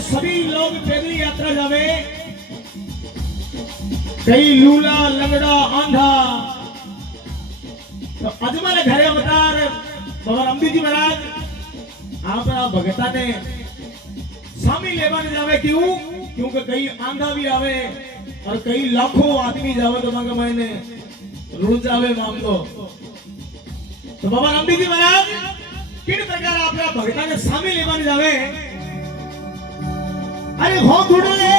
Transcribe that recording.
सभी लोग पैदल यात्रा जावे, कई लूला लंगड़ा आंधा। तो आज हमारे घरे अवतार बाबा रामदेव जी महाराज आप भगता ने शामिल लेवाने जावे। क्यों? क्योंकि कई आंधा भी आवे और कई लाखों आदमी जावे तो मांगे मैंने रोज जावे मामलो। तो बाबा रामदेव जी महाराज किन प्रकार आपका भगता ने शामिल लेवाने जावे। अरे हो घुड़ले